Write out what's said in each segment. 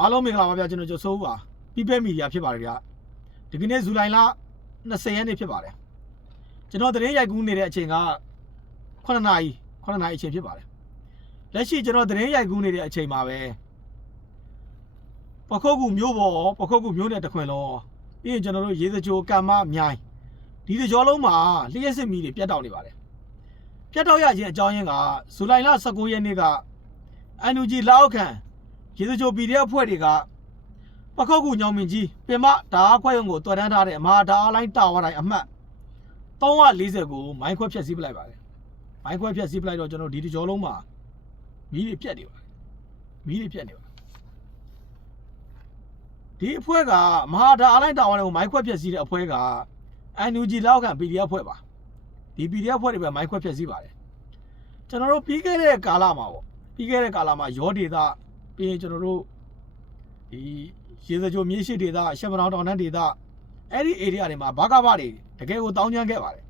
အားလုံးမင်္ဂလာပါဗျာကျွန်တော်ကျော်စိုးပါပြည်ပမီဒီယာဖြစ်ပါတယ်ဗျာဒီကနေ့ဇူလိုင်လ20ရက်နေ့ဖြစ်ပါတယ်ကျွန်တော်သတင်းရိုက်ကူးနေတဲ့အချိန်က9နာရီအချိန်ဖြစ်ပါတယ်လက်ရှိကျွန်တော်သတင်းရိုက်ကူးနေတဲ့အချိန်မှာပဲပခုတ်ကူမြို့ပေါ်ပခုတ်ကူမြို့နယ်တခွင်လုံးပြီးရင်ကျွန်တော်တို့ရေစကြိုကံမမြိုင်ဒီတကြောလုံးမှာလျှက်စစ်မီတွေပြတ်တောက်နေပါတယ်ပြတ်တောက်ရခြင်းအကြောင်းရင်းကဇူလိုင်လ19ရက်နေ့က NUG လက်အောက်ခံရေစကြို PDF အဖွဲ့တွေကပခုတ်ကူညောင်မင်းကြီးပင်မဓာတ်ခွဲရုံကိုတော်တန်းထားတဲ့မဟာဓာတ်လိုင်းတာဝါတိုင်းအမှတ်340ကိုမိုင်းခွဲဖျက်ဆီးပလိုက်ပါတယ်မိုင်းခွဲဖျက်ဆီးပလိုက်တော့ကျွန်တော်ဒီတကြောလုံးမှာမီးတွေပြတ်နေပါတယ်ဒီအဖွဲ့ကမဟာဓာတ်လိုင်းတာဝါတိုင်းကိုမိုင်းခွဲဖျက်ဆီးတဲ့အဖွဲ့က NUG လက်အောက်ခံ PDF အဖွဲ့ပါဒီ PDF အဖွဲ့တွေပဲမိုင်းခွဲဖျက်ဆီးပါတယ်ကျွန်တော်တို့ပြီးခဲ့တဲ့ကာလမှာရောဒေတာပြီးရင်ကျွန်တော်တို့ဒီရေစကြိုမြေရှိဒေတာရှမ်းမတောင်တောင်တန်းဒေတာအဲ့ဒီ area တွေမှာဘာကဘတွေတကယ်ကိုတောင်းကျမ်းခဲ့ပါတယ်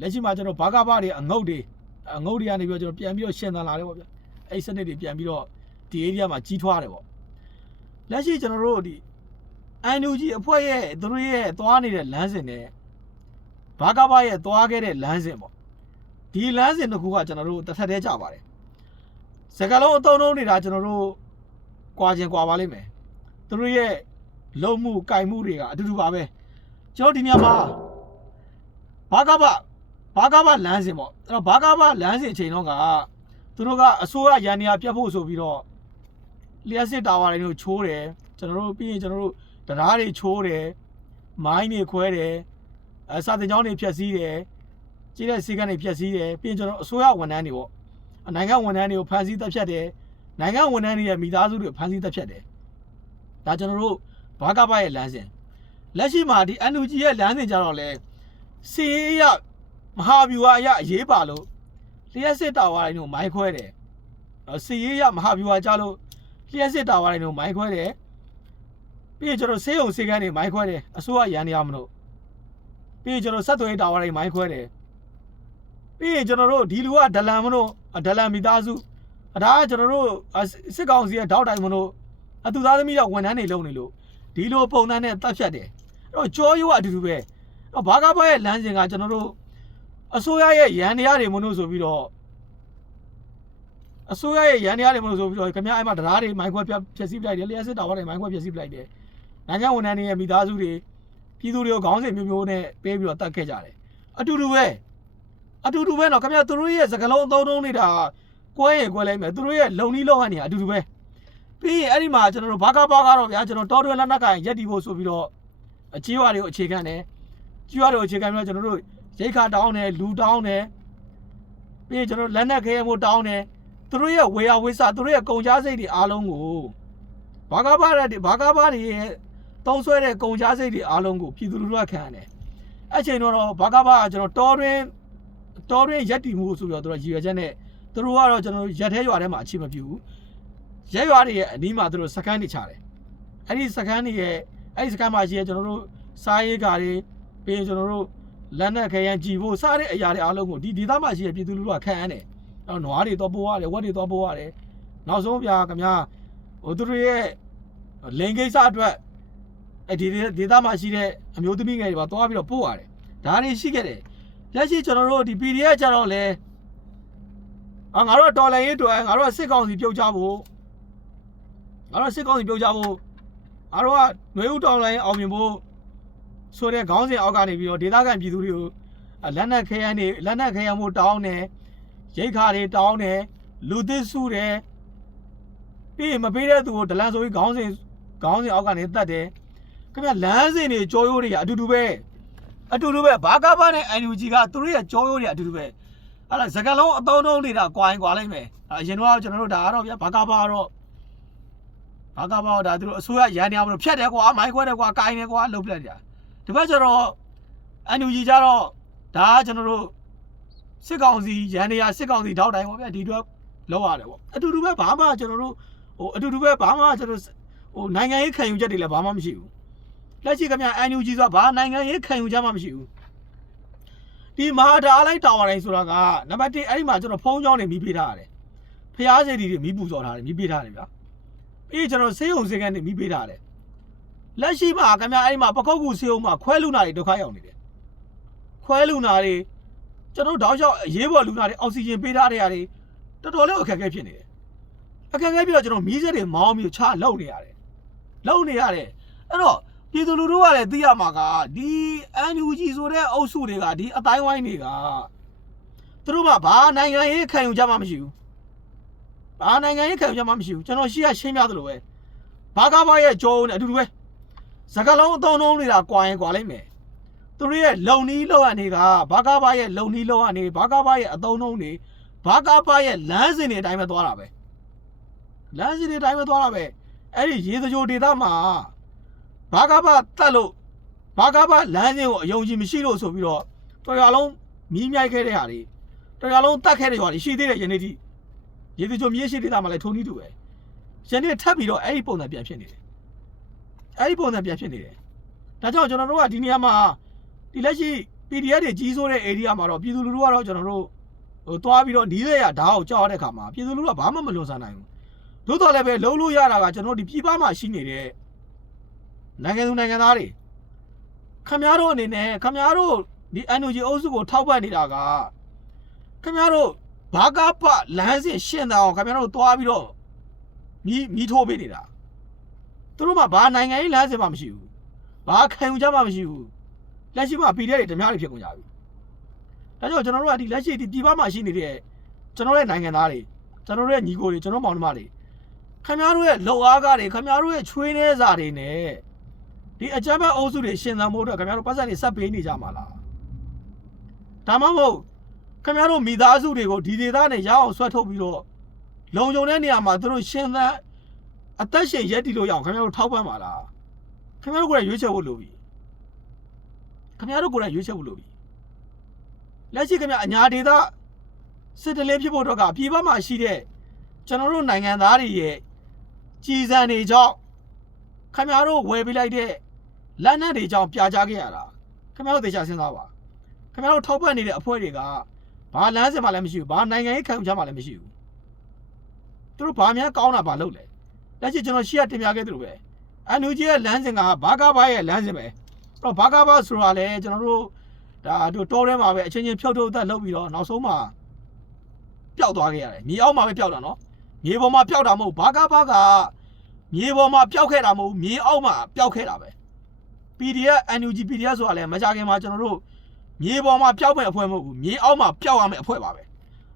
လက်ရှိမှာကျွန်တော်ဘာကဘတွေအငုတ်တွေကနေပြီးတော့ကျွန်တော်ပြန်ပြီးတော့ရှင်းသန်လာတယ်ပေါ့ဗျာအဲ့စနစ်တွေပြန်ပြီးတော့ဒီ area မှာကြီးထွားတယ်ပေါ့လက်ရှိကျွန်တော်တို့ဒီ NUG အဖွဲ့ရဲ့သူတို့ရဲ့သွားနေတဲ့လမ်းစဉ်နဲ့ဘာကဘရဲ့သွားခဲ့တဲ့လမ်းစဉ်ပေါ့ဒီလမ်းစဉ်တစ်ခုကကျွန်တော်တို့တစ်ထပ်တည်းကြပါတယ်စကလုံးအတုံးတုံးနေတာကျွန်တော်တို့ကွာခြင်းကွာပါလိမ့်မယ်သူတို့ရဲ့လုံမှုကြိုင်မှုတွေကအတူတူပါပဲကျွန်တော်ဒီနေရာမှာဘာကဘလမ်းစဉ်ပေါ့အဲ့တော့ဘာကဘလမ်းစဉ်အချိန်တော့ကသူတို့ကအစိုးရရန်နေရာပြတ်ဖို့ဆိုပြီးတော့လျှက်စစ်တာဝါတွေတို့ချိုးတယ်ကျွန်တော်တို့ပြီးရင်ကျွန်တော်တို့တရားတွေချိုးတယ်မိုင်းတွေခွဲတယ်စာတင်ကျောင်းတွေဖျက်ဆီးတယ်ကြီးတဲ့စီကန်းတွေဖျက်ဆီးတယ်ပြီးရင်ကျွန်တော်အစိုးရဝန်ထမ်းတွေပေါ့နိုင်ငံဝန်ထမ်းတွေကိုဖမ်းဆီးတပ်ဖြတ်တယ်နိုင်ငံဝန်ထမ်းတွေရဲ့မိသားစုတွေဖမ်းဆီးတပ်ဖြတ်တယ်ဒါကျွန်တော်တို့ဘာကဘရဲ့လမ်းစဉ်လက်ရှိမှာဒီ NUG ရဲ့လမ်းစဉ်ကြတော့လဲစီရေးရမဟာဗျူဟာအရအရေးပါလို့လျှက်စစ်တာဝါတိုင်းတို့မိုင်းခွဲတယ်စီရေးရမဟာဗျူဟာကြလို့လျှက်စစ်တာဝါတိုင်းတို့မိုင်းခွဲတယ်ပြီးရင်ကျွန်တော်ဆေးရုံဆေးကန်းတွေမိုင်းခွဲတယ်အစိုးရရန်နေရမလို့ပြီးရင်ကျွန်တော်ဆက်သွယ်ရေးတာဝါတိုင်းမိုင်းခွဲတယ်ပြီးရင်ကျွန်တော်တို့ဒီလူကဒလန်မလို့ဒလန်မိသားစုဒါကကျွန်တော်တို့စစ်ကောင်စီရဲ့တောက်တိုင်မလို့သူသားသမီးရောက်ဝန်ထမ်းတွေလုံနေလို့ဒီလိုပုံစံနဲ့တပ်ဖြတ်တယ်အဲ့တော့ကြောရိုးကအတူတူပဲဘာကဘရဲ့လမ်းစဉ်ကကျွန်တော်တို့အစိုးရရဲ့ရန်နေရတွေမလို့ဆိုပြီးတော့ခင်ဗျားအဲ့မှာတရားတွေမိုင်းခွဲဖျက်ဆီးပလိုက်တယ်လျှက်စစ်တာဝါတွေမိုင်းခွဲဖျက်ဆီးပလိုက်တယ်နိုင်ငံဝန်ထမ်းတွေရဲ့မိသားစုတွေပြည်သူတွေကိုခေါင်းစဉ်မျိုးနဲ့ပေးပြီးတော့တတ်ခဲ့ကြတယ်အတူတူပဲတော့ခင်ဗျားသူတို့ရဲ့စကလုံးအသုံးတုံးနေတာကွဲရင်ကွဲလိုက်မယ်သူတို့ရဲ့လုံနီးလောက်ဟန်နေအတူတူပဲပြီးရင်အဲ့ဒီမှာကျွန်တော်တို့ဘာကဘာကတော့ဗျာကျွန်တော်တော်တွင်လက်နက်ကင်ရက်တီဖို့ဆိုပြီးတော့ကြေးရွာတွေကိုအခြေခံတယ်ကြေးရွာတွေကိုအခြေခံပြီးတော့ကျွန်တော်တို့ရိတ်ခါတောင်းတယ်လူတောင်းတယ်ပြီးရင်ကျွန်တော်လက်နက်ခဲမှုတောင်းတယ်သူတို့ရဲ့ဝေယဝိဆသူတို့ရဲ့ကုန်ကြစိတ်တွေအားလုံးကိုဘာကဘာတွေရဲ့တုံးဆွဲတဲ့ကုန်ကြစိတ်တွေအားလုံးကိုပြည်သူလူထုကခံရတယ်အဲ့ချိန်တော့ဘာကဘာကကျွန်တော်တော်တွင်ရက်တီမှုဆိုပြီးတော့သူတို့ရည်ရွယ်ချက်နဲ့သူတို့ကတော့ကျွန်တော်ရက်ထဲရွာထဲမှာအခြေမပြုဘူးရက်ရွာတွေရဲ့အနီးမှာသူတို့စကန်တွေချတယ်အဲ့ဒီစကန်မှာရှိရဲကျွန်တော်တို့စားရေးကားတွေပြီးရင်ကျွန်တော်တို့လက်နက်ခဲယမ်းကြည်ဖို့စားတဲ့အရာတွေအားလုံးကိုဒီဒေသမှာရှိရဲပြည်သူလူထုကခံရတယ်အဲ့တော့နွားတွေတော့ပိုးရတယ်ဝက်တွေတော့ပိုးရတယ်နောက်ဆုံးဗျာခင်ဗျာသူတို့ရဲ့လင်ကိစ္စအတွက်အဲ့ဒီဒေသမှာရှိတဲ့အမျိုးသမီးငယ်တွေပါသွားပြီးတော့ပို့ရတယ်ဒါတွေရှိခဲ့တယ်လက်ရှိကျွန်တော်တို့ဒီ PDF ကြတော့လဲငါတို့တော်လိုင်းရေးအတွက်ငါတို့စစ်ကောင်စီပြုတ်ကြဖို့ငါတို့ကຫນွေဦးတော်လိုင်းအောင်မြင်ဖို့ဆိုတဲ့ခေါင်းစဉ်အောက်ကနေပြီးတော့ဒေသခံပြည်သူတွေကိုလက်နက်ခဲယမ်းမှုတောင်းတယ်ရိတ်ခါတွေတောင်းတယ်လူသစ်စုတယ်ပြီးရင်မပေးတဲ့သူကိုဒလန်ဆိုပြီးခေါင်းစဉ်အောက်ကနေတတ်တယ်ခင်ဗျလမ်းစဉ်တွေကြောရိုးတွေအတူတူပဲဘာကဘာနဲ့ NUG ကသူတို့ရဲ့ကြောရိုးတွေအတူတူပဲအဲ့ဒါစကလုံးအသုံးတုံးနေတာကွာလိုက်မယ်အရင်တော့ကျွန်တော်တို့ဒါကတော့ဗျာဘာကဘာတော့ဒါသူတို့အစိုးရရန်နေအောင်လို့ဖြတ်တယ်ကွာမိုင်းခွဲတယ်ကွာကိုင်းတယ်ကွာလှုပ်ပြလိုက်ကြဒီဘက်ကျတော့ NUG ကြတော့ဒါကကျွန်တော်တို့စစ်ကောင်စီရန်နေရစစ်ကောင်စီတောက်တိုင်းပေါ့ဗျာဒီတော့လောက်ရတယ်ပေါ့အတူတူပဲဘာမှကျွန်တော်တို့နိုင်ငံရေးခံယူချက်တွေလည်းဘာမှမရှိဘူးလက်ရှိခင်ဗျာ NUG ဆိုတာဘာနိုင်ငံရေးခံယူချက်မှမရှိဘူးဒီမဟာဓာတ်လိုက်တာဝါတိုင်းဆိုတာကနံပါတ်1အဲ့ဒီမှာကျွန်တော်ဖုန်းကြောင်းတွေမီးပေးထားရတယ်ဖျားစေတီတွေမီးပူဇော်ထားတယ်မီးပေးထားတယ်ဗျာ ပြီးကျွန်တော်ဆေးရုံဆေးကန်းနေမိပေးထားတယ်လက်ရှိမှာခင်ဗျာအဲ့မှာပကုတ်ကူဆေးရုံမှာခွဲလူနာတွေဒုက္ခရောက်နေတယ်ခွဲလူနာတွေကျွန်တော်တောက်လျှောက်ရေးပေါ်လူနာတွေအောက်ဆီဂျင်ပေးထားတဲ့နေရာတွေတော်တော်လေးအခက်အခဲဖြစ်နေတယ်အခက်အခဲပြီးတော့ကျွန်တော်မီးစက်တွေမောင်းပြီးချလုံနေရတယ်အဲ့တော့ပြည်သူလူထုကလည်းသိရမှာကဒီ NUG ဆိုတဲ့အုပ်စုတွေကဒီအတိုင်းဝိုင်းတွေကသူတို့ကဘာနိုင်ငံရေးခံယူကြမှာမရှိဘူးဘာနိုင်ငံရေးခံယူကြမှာမရှိဘူးကျွန်တော်ရှင်းပြသလိုပဲဘာကဘာရဲ့ကြောနဲ့အတူတူပဲစကလုံးအသုံးလုံးတွေကကွာရင်ကွာလိုက်မယ်သူတို့ရဲ့လုံနီးလောက်ရနေကဘာကဘာရဲ့လုံနီးလောက်ရနေဘာကဘာရဲ့အသုံးလုံးတွေဘာကဘာရဲ့လမ်းစဉ်တွေအတိုင်းပဲသွားတာပဲလမ်းစဉ်တွေအတိုင်းပဲသွားတာပဲအဲ့ဒီရေစကြိုဒေသမှာဘာကဘာတက်လို့ဘာကဘာလမ်းစဉ်ကိုအယုံကြည်မရှိလို့ဆိုပြီးတော့တော်ရလုံးမီးမြိုက်ခဲ့တဲ့ဟာတွေတော်ရလုံးတက်ခဲ့တဲ့ဟာတွေရှိသေးတယ်ယနေ့ထိရေစကြိုမြေရှိဒေသမှာလည်းထုံးနီးတူပဲယနေ့ထပ်ပြီးတော့အဲ့ဒီပုံစံပြန်ဖြစ်နေတယ်အဲ့ဒီပုံစံပြန်ဖြစ်နေတယ်ဒါကြောင့်ကျွန်တော်တို့ကဒီနေရာမှာဒီလက်ရှိ PDF တွေကြီးစိုးတဲ့ area မှာတော့ပြည်သူလူထုကတော့ကျွန်တော်တို့တွားပြီးတော့နီးတဲ့ရဓာတ်ကိုကြောက်ရတဲ့ခါမှာပြည်သူလူထုကဘာမှမလွန်ဆန်နိုင်ဘူးသို့တော်လည်းပဲလုံးလို့ရတာကကျွန်တော်ဒီပြည်ပမှာရှိနေတဲ့နိုင်ငံသူနိုင်ငံသားတွေခင်ဗျားတို့အနေနဲ့ခင်ဗျားတို့ဒီ NUG အုပ်စုကိုထောက်ပံ့နေတာကခင်ဗျားတို့ဘာကပလမ်းစဉ်ရှင်းတာအောင်ခင်ဗျားတို့တွားပြီးတော့မီးထိုးပေးနေတာသူတို့မှဘာနိုင်ငံရေးလမ်းစဉ်မှမရှိဘူးဘာခံယူကြမှမရှိဘူးလက်ရှိမှာ PDF တွေဓမြတွေဖြစ်ကုန်ကြပြီဒါကြောင့်ကျွန်တော်တို့ကဒီလက်ရှိဒီပြည်ပမှာရှိနေတဲ့ကျွန်တော်ရဲ့နိုင်ငံသားတွေကျွန်တော်တို့ရဲ့ညီကိုတွေကျွန်တော်မောင်နှမတွေခင်ဗျားတို့ရဲ့လုံအားကားတွေခင်ဗျားတို့ရဲ့ချွေးနှဲစာတွေနဲ့ဒီအကြမ်းဖက်အုပ်စုတွေရှင်သန်မှုအတွက်ခင်ဗျားတို့ပတ်စံတွေဆက်ပေးနေကြမှာလားဒါမှမဟုတ်ခင်ဗျားတို့မိသားစုတွေကိုဒီဒေသနဲ့ရအောင်ဆွတ်ထုတ်ပြီးတော့လုံခြုံတဲ့နေရာမှာသူတို့ရှင်သန်အသက်ရှင်ရက်တည်လို့ရအောင်ခင်ဗျားတို့ထောက်ပံ့ပါလားခင်ဗျားတို့ကိုယ်ရွေးချယ်ဖို့လိုပြီခင်ဗျားတို့ကိုယ်ရွေးချယ်ဖို့လိုပြီလက်ရှိခင်ဗျာအညာဒေသစစ်တလင်းဖြစ်ဖို့တော့ကပြည်ပမှာရှိတဲ့ကျွန်တော်တို့နိုင်ငံသားတွေရဲ့ကြည်စံတွေကြောင့်ခင်ဗျားတို့ဝယ်ပေးလိုက်တဲ့လက်နက်တွေကြောင့်ပြာချခဲ့ရတာခင်ဗျားတို့သေချာစဉ်းစားပါခင်ဗျားတို့ထောက်ပံ့နေတဲ့အဖွဲ့တွေကဘာလမ်းစဉ်မှလည်းမရှိဘူးဘာနိုင်ငံရေးခံယူချက်မှလည်းမရှိဘူးသူတို့ဘာများကောင်းတာဘာလုပ်လဲလက်ရှိကျွန်တော်ရှေ့ကတင်ပြခဲ့သလိုပဲNUGရဲ့လမ်းစဉ်ကဘာကဘာရဲ့လမ်းစဉ်ပဲအဲ့တော့ဘာကဘာဆိုတာလေကျွန်တော်တို့ဒါတို့တောထဲမှာပဲအချင်းချင်းဖြုတ်ထုတ်သက်လုပ်ပြီးတော့နောက်ဆုံးမှာပျောက်သွားခဲ့ရတယ်မြေအောက်မှာပဲပျောက်တာနော်မြေပေါ်မှာပျောက်တာမဟုတ်ဘာကဘာကမြေပေါ်မှာပျောက်ခဲ့တာမဟုတ်မြေအောက်မှာပျောက်ခဲ့တာပဲ PDF NUG PDF ဆိုတာလေမကြခင်မှာကျွန်တော်တို့မြေပေါ်မှာပျောက်မဲ့အဖွဲ့မဟုတ်ဘူးမြေအောက်မှာပျောက်ရမယ့်အဖွဲ့ပါပဲ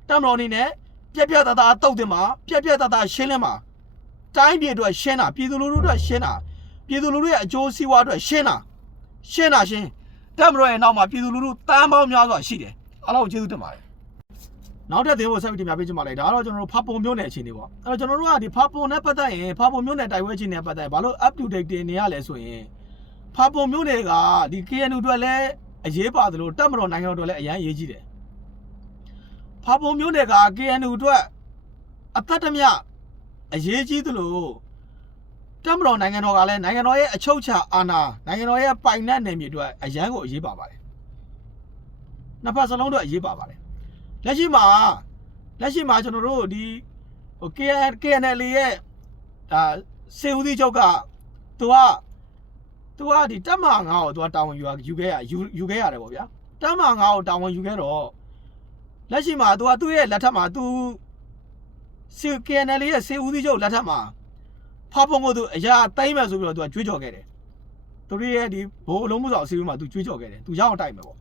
တမတော်အနေနဲ့ပြက်ပြက်တသားတုတ်တင်မှာပြက်ပြက်တသားရှင်းလင်းမှာတိုင်းပြည်အတွက်ရှင်းတာပြည်သူလူထုအတွက်ရှင်းတာပြည်သူလူထုရဲ့အကျိုးစီးပွားအတွက်ရှင်းတမတော်ရဲ့နောက်မှာပြည်သူလူထုတန်းပေါင်းများစွာရှိတယ်အားလုံးကျေးဇူးတင်ပါတယ်နောက်ထပ်သင်ဖို့ဆက်ပြီးတင်ပြပေးချင်ပါလေဒါကတော့ကျွန်တော်တို့ဖာပုံမျိုးနယ်အခြေအနေပေါ့အဲ့တော့ကျွန်တော်တို့ကဒီဖာပုံနဲ့ပတ်သက်ရင်ဖာပုံမျိုးနယ်တိုက်ပွဲအခြေအနေနဲ့ပတ်သက်ရင်ဘာလို့ up to date တင်နေရလဲဆိုရင်ဖာပုံမျိုးနယ်ကဒီ KNU အတွက်လည်းအရေးပါသလိုတမတော်နိုင်ငံတော်အတွက်လည်းအရန်အရေးကြီးတယ်ဖာပုံမျိုးနယ်က KNU အတွက်အသက်တမျှအရေးကြီးသလိုတမတော်နိုင်ငံတော်ကလည်းနိုင်ငံတော်ရဲ့အချုပ်အခြာအာဏာနိုင်ငံတော်ရဲ့ပိုင်နက်နယ်မြေအတွက်အရန်ကိုအရေးပါပါတယ်နှစ်ဖက်စလုံးအတွက်အရေးပါပါတယ်လက်ရှိမှာကျွန်တော်တို့ဒီKNL ရဲ့ဒါစေဦးစီးချုပ်ကသူကဒီတပ်မ9ကိုသူကတာဝန်ယူခဲ့ရတယ်ပေါ့ဗျာတပ်မ9ကိုတာဝန်ယူခဲ့တော့လက်ရှိမှာသူကသူ့ရဲ့လက်ထက်မှာသူKNL ရဲ့စေဦးစီးချုပ်လက်ထက်မှာဖာပုံကိုသူအရာတိုင်းမဲ့ဆိုပြီးတော့သူကကြွေးကြော်ခဲ့တယ်သူတို့ရဲ့ဒီဘိုးအလုံးမှုဆောင်အစည်းအဝေးမှာသူကြွေးကြော်ခဲ့တယ်သူရအောင်တိုက်မယ်ပေါ့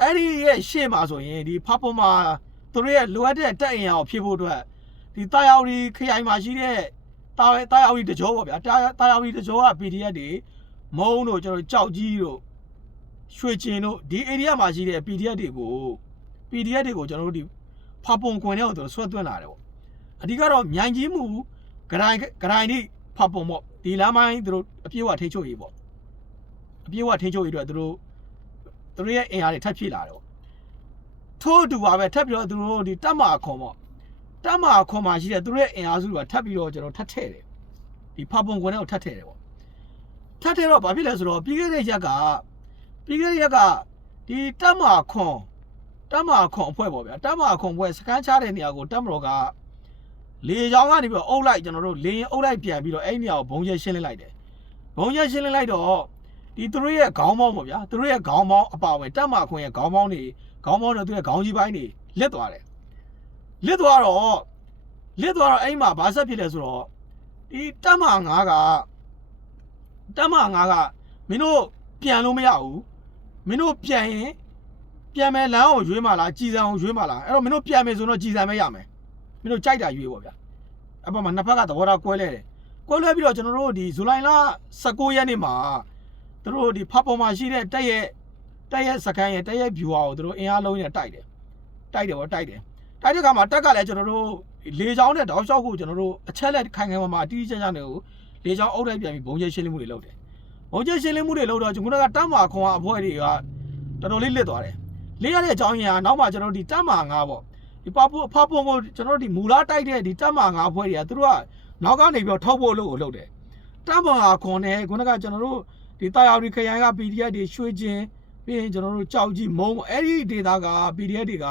အဲ့ဒီရဲ့ရှေ့မှာဆိုရင်ဒီဖာပုံမှာသူတို့ရဲ့လိုအပ်တဲ့တက်အင်အားကိုဖြည့်ဖို့အတွက်ဒီတာယာဝတီခရိုင်မှာရှိတဲ့တာယာဝတီတကြောပေါ့ဗျာတာယာဝတီတကြောက PDF တွေမုံတို့ကျွန်တော်ကြောက်ကြီးတို့ရွှေကျင်တို့ဒီ area မှာရှိတဲ့ PDF တွေကိုကျွန်တော်တို့ဒီဖာပုံကွင်ထဲကိုသူဆွဲသွင်းလာတယ်ပေါ့အဓိကတော့မြိုင်ကြီးမှုဂရိုင်းဒီဖာပုံပေါ့ဒီလမ်းမိုင်းသူတို့အပြေးဝထိချုပ်ရေးပေါ့အပြေးဝထိချုပ်ရေးအတွက်သူတို့ရဲ့အင်အားတွေထပ်ဖြည့်လာတယ်ပေါ့ထို့အတူပါပဲထပ်ပြီးတော့သူတို့ဒီတပ်မခွန်ပေါ့တပ်မခွန်မှာရှိတဲ့သူတို့ရဲ့အင်အားစုတွေကထပ်ပြီးတော့ကျွန်တော်ထပ်ထည့်တယ်ဒီဖာပုံကွင်ထဲကိုထပ်ထည့်တယ်ပေါ့ထပ်ထည့်တော့ဘာဖြစ်လဲဆိုတော့ပြီးခဲ့တဲ့ရက်ကဒီတပ်မခွန်အဖွဲ့ပေါ့ဗျာတပ်မခွန်အဖွဲ့စကန်ချတဲ့နေရာကိုတပ်မတော်က လေချောင်းကနေပြီးတော့အုပ်လိုက်ကျွန်တော်တို့လေရင်အုပ်လိုက်ပြန်ပြီးတော့အဲ့နေရာကိုဘုံကျဲရှင်းလင်းလိုက်တယ်ဘုံကျဲရှင်းလင်းလိုက်တော့ဒီသူတို့ရဲ့ခေါင်းပေါင်းပေါ့ဗျာသူတို့ရဲ့ခေါင်းပေါင်းအပါဝင်တက်မာခွင်ရဲ့ခေါင်းပေါင်းတော့သူရဲ့ခေါင်းကြီးပိုင်းတွေလစ်သွားတယ်လစ်သွားတော့အဲ့မှာဘာဆက်ဖြစ်လဲဆိုတော့ဒီတက်မာ9ကမင်းတို့ပြန်လို့မရဘူးမင်းတို့ပြန်ရင်ပြန်မယ်လမ်းကိုရွေးမှလားကြည်စံကိုရွေးမှလားအဲ့တော့မင်းတို့ပြန်မယ်ဆိုတော့ကြည်စံပဲရမယ်မင်းတို့ကြိုက်တာရွေးပေါ့ဗျာအပေါ်မှာနှစ်ဖက်ကသဘောထားကွဲလဲတယ်ကွဲလွဲပြီးတော့ကျွန်တော်တို့ဒီဇူလိုင်လ19ရက်နေ့မှာသူတို့ဒီဖတ်ပေါ်မှာရှိတဲ့တက်ရဲ့စကန်ရဲ့တက်ရဲ့ viewer ကိုသူတို့အင်အားလုံးနဲ့တိုက်တယ်တိုက်တဲ့ခါမှာတက်ကလည်းကျွန်တော်တို့လေချောင်းနဲ့တောက်လျှောက်ကိုကျွန်တော်တို့အချက်လက်ခိုင်ခိုင်မာအတီးကျကျနဲ့ကိုလေချောင်းအုပ်လိုက်ပြန်ပြီးဘုံကျဲရှင်းလင်းမှုတွေလုပ်တယ်ဘုံကျဲရှင်းလင်းမှုတွေလုပ်တော့ကျွန်တော်ကတမ်းမာခွန်အဖွဲတွေကတော်တော်လေးလစ်သွားတယ်လေးရတဲ့အကြောင်းရင်းကနောက်မှကျွန်တော်ဒီတမ်းမာ9ပေါ့ဒီဖာပုံကိုကျွန်တော်တို့ဒီမူလာတိုက်တဲ့ဒီတမ်းမာ9ဖွဲတွေကသူတို့ကနောက်ကနေပြီးတော့ထောက်ဖို့လို့လုပ်တယ်တမ်းမာခွန်နဲ့ခုနကကျွန်တော်တို့ဒီတာယာရီခရိုင်က PDF တွေရွှေချင်းပြီးရင်ကျွန်တော်တို့ကြောက်ကြီးမုံအဲ့ဒီဒေတာက PDF တွေက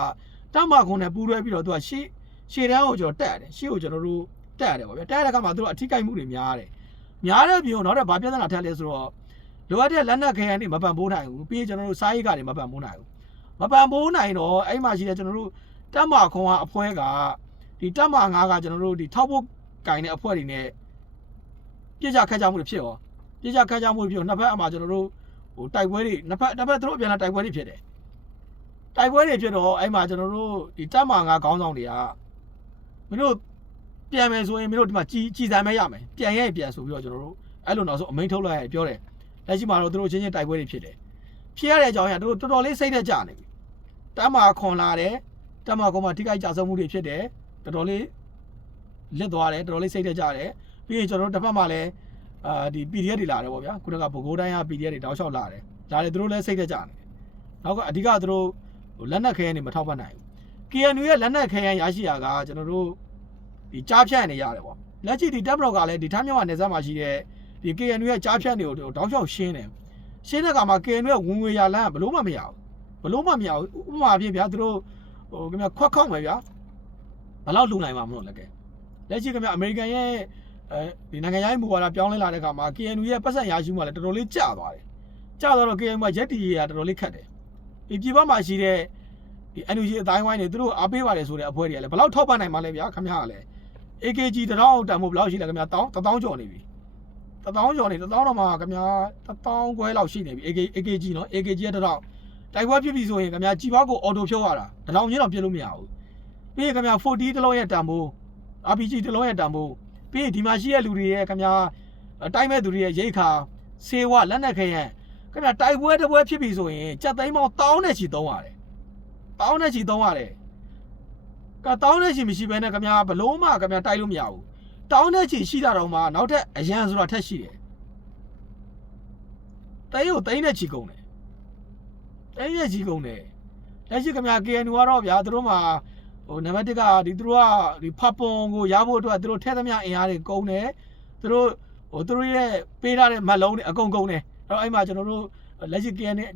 တမ်းမာခွန်နဲ့ပူးတွဲပြီးတော့သူကရှေ့တန်းကိုကျွန်တော်တက်ရတယ်ရှေ့ကိုကျွန်တော်တို့တက်ရတယ်ပေါ့ဗျာတက်ရတဲ့ခါမှာသူတို့အထိကိုက်မှုတွေများတဲ့ပြင်နောက်တော့ဗာပြဿနာထက်လဲဆိုတော့လိုအပ်တဲ့လက်နက်ခဲယမ်းတွေမပံ့ပိုးနိုင်ဘူးပြီးရင်ကျွန်တော်တို့စားရိတ်ကတွေမပံ့ပိုးနိုင်ဘူးမပံ့ပိုးနိုင်တော့အဲ့မှာရှိတဲ့ကျွန်တော်တို့တက်မာခွန်ကအဖွဲကဒီတက်မာ9ကကျွန်တော်တို့ဒီထောက်ဖို့ကင်တဲ့အဖွဲတွေနဲ့ပြစ်ကြခတ်ကြမှုတွေဖြစ်ရောပြစ်ကြခတ်ကြမှုတွေဖြစ်နှစ်ဖက်အမှာကျွန်တော်တို့ဟိုတိုက်ပွဲတွေနှစ်ဖက်သူတို့ပြန်လာတိုက်ပွဲတွေဖြစ်တယ်တိုက်ပွဲတွေဖြစ်တော့အဲ့မှာကျွန်တော်တို့ဒီတက်မာ9ခေါင်းဆောင်တွေကမင်းတို့ပြန်မယ်ဆိုရင်မင်းတို့ဒီမှာကြည်စံမဲရမယ်ပြန်ရဲ့ပြန်ဆိုပြီးတော့ကျွန်တော်တို့အဲ့လိုနောက်ဆုံးအမိန့်ထုတ်လိုက်ရပြောတယ်လက်ရှိမှာတော့သူတို့ချင်းတိုက်ပွဲတွေဖြစ်တယ်ဖြစ်ရတဲ့အကြောင်းအရာသူတို့တော်တော်လေးစိတ်သက်ကြနေပြီတက်မာခွန်လာတယ်တက်မာခွန်မှာထိခိုက်ကြဆုံးမှုတွေဖြစ်တယ်တော်တော်လေးလစ်သွားတယ်တော်တော်လေးစိတ်သက်ကြတယ်ပြီးရင်ကျွန်တော်တို့တစ်ဖက်မှာလည်းဒီ PDF တွေလာတယ်ပေါ့ဗျာခုနကဘကိုးတိုင်းက PDF တွေတောက်လျှောက်လာတယ်သူတို့လည်းစိတ်သက်ကြနေတယ်နောက်ကအဓိကသူတို့လက်နက်ခဲယမ်းတွေမထောက်ပံ့နိုင်ဘူး KNU ရဲ့လက်နက်ခဲယမ်းရရှိရာကကျွန်တော်တို့ဒီကြားဖြတ်နေရတယ်ပေါ့လက်ရှိဒီတပ်မတော်ကလည်းဒီထားမြောက်မှာနေဆက်မှာရှိတဲ့ဒီ KNU ရဲ့ကြားဖြတ်တွေကိုတောက်လျှောက်ရှင်းတဲ့ခါမှာ KNU ရဲ့ဝင်ငွေရလမ်းဘလို့မှမရဘူးဥပမာဖြစ်ဗျာသူတို့ခင်ဗျခွက်ခေါက်မယ်ဗျာဘယ်လောက်လုံနိုင်မှာမလို့လည်းကဲလက်ရှိခင်ဗျအမေရိကန်ရဲ့ဒီနိုင်ငံရေးမူဝါဒပြောင်းလဲလာတဲ့ခါမှာ KNU ရဲ့ပတ်စံရရှိမှုကလည်းတော်တော်လေးကျသွားတယ်ကျသွားတော့ KNU ကရက်တီရတော်တော်လေးခတ်တယ်ဒီပြည်ပမှာရှိတဲ့ဒီ NUG အတိုင်းဝိုင်းတွေသူတို့အားပေးပါတယ်ဆိုတဲ့အဖွဲ့တွေကလည်းဘယ်လောက်ထောက်ပံ့နိုင်မှာလဲဗျာခင်ဗျားကလည်း AKG 1000တန်ဖို့ဘယ်လောက်ရှိလဲခင်ဗျာ1000ကျော်နေပြီ1000ကျော်နေ1000တော့မှခင်ဗျာ1000ခွဲလောက်ရှိနေပြီ AKG နော် AKG က1000တိုက်ပွဲဖြစ်ပြီဆိုရင်ခင်ဗျာကြီးပွားကိုအော်တိုဖြုတ်ရတာ1000ချင်းတော့ပြည့်လို့မရဘူးပြီးရင်ခင်ဗျာ40တလုံးရဲ့တန်ဖို့ RPG တလုံးရဲ့တန်ဖို့ပြီးရင်ဒီမှာရှိတဲ့လူတွေရဲ့ခင်ဗျာတိုင်းမဲ့သူတွေရဲ့ရိတ်ခါဆေးဝါလက်နက်ခဲယမ်းခင်ဗျာတိုက်ပွဲတစ်ပွဲဖြစ်ပြီဆိုရင်ကြက်သိန်းပေါင်း1000နဲ့ချီသုံးရတယ်1000နဲ့ချီသုံးရတယ်က1000နဲ့ချီမရှိဘဲနဲ့ခင်ဗျာဘလို့မှခင်ဗျာတိုက်လို့မရဘူး1000နဲ့ချီရှိတာတော့မှနောက်ထပ်အရန်ဆိုတာထက်ရှိတယ်တိုင်းကိုသိန်းနဲ့ချီကုန်တယ်လက်ရှိခင်ဗျာ KNU ကတော့ဗျာသူတို့မှာဟိုနံပါတ်1ကဒီသူတို့ကဒီဖတ်ပုံကိုရဖို့အတွက်သူတို့ထက်သမျှအင်အားတွေကုန်တယ်သူတို့ရဲ့ပေးထားတဲ့မတ်လုံးတွေအကုန်ကုန်တယ်အဲ့တော့အဲ့မှာကျွန်တော်တို့လက်ရှိ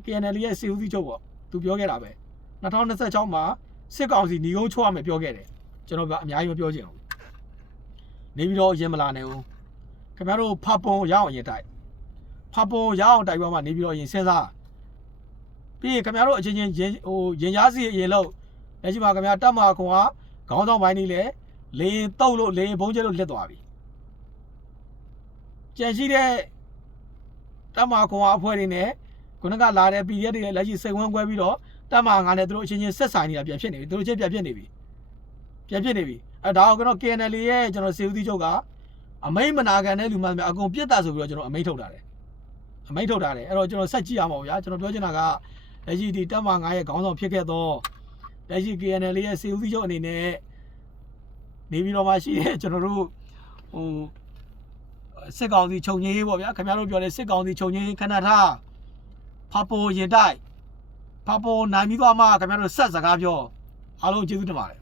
KNL ရဲ့စီဦးစီးချုပ်ပေါ့သူပြောခဲ့တာပဲ2026မှာစစ်ကောင်စီညီကုန်းချုပ်ရမယ်ပြောခဲ့တယ်ကျွန်တော်ကအများကြီးမပြောချင်ဘူးနေပြီးတော့ရင်မလာနိုင်ဘူးခင်ဗျားတို့ဖတ်ပုံရအောင်ရင်တိုက်ဖတ်ပုံရအောင်တိုက်ပွဲမှာနေပြီးတော့ရင်စဉ်းစားပြီးရင်ခင်ဗျားတို့အချင်းချင်းရင်ရားစီအရင်လို့လက်ရှိမှာခင်ဗျာတက်မာခွန်ကခေါင်းဆောင်ပိုင်းနေလေလေရင်တုတ်လို့လေရင်ဘုံကျဲလို့လက်သွားပြီကြံရှိတဲ့တက်မာခွန်ကအဖွဲတွေနဲ့ခုနကလာတဲ့ PDF တွေလက်ရှိစိတ်ဝန်းကွဲပြီးတော့တက်မာ9နဲ့သူတို့အချင်းချင်းဆက်ဆိုင်နေတာပြန်ဖြစ်နေပြီသူတို့ချင်းပြန်ဖြစ်နေပြီအဲဒါကတော့ KNL ရဲ့ကျွန်တော်စေဦးသီးချုပ်ကအမိတ်မနာခံတဲ့လူမှန်များအကုန်ပြစ်တာဆိုပြီးတော့ကျွန်တော်အမိတ်ထုတ်တာတယ်အဲ့တော့ကျွန်တော်ဆက်ကြည့်ရမှာဗျာကျွန်တော်ပြောချင်တာကလက်ရှိဒီတက်မာ9ရဲ့ခေါင်းဆောင်ဖြစ်ခဲ့တော့လက်ရှိ KNL ရဲ့စေဦးသီးချုပ်အနေနဲ့နေပြီးတော့မှရှိတဲ့ကျွန်တော်တို့ဟိုစစ်ကောင်စီခြုံငင်းရေးပေါ့ဗျာခင်ဗျားတို့ပြောတဲ့စစ်ကောင်စီခြုံငင်းခဏထားဖာပိုရင်တိုက်ဖာပိုနိုင်ပြီးတော့မှခင်ဗျားတို့ဆက်စကားပြောအားလုံးကျေးဇူးတင်ပါတယ်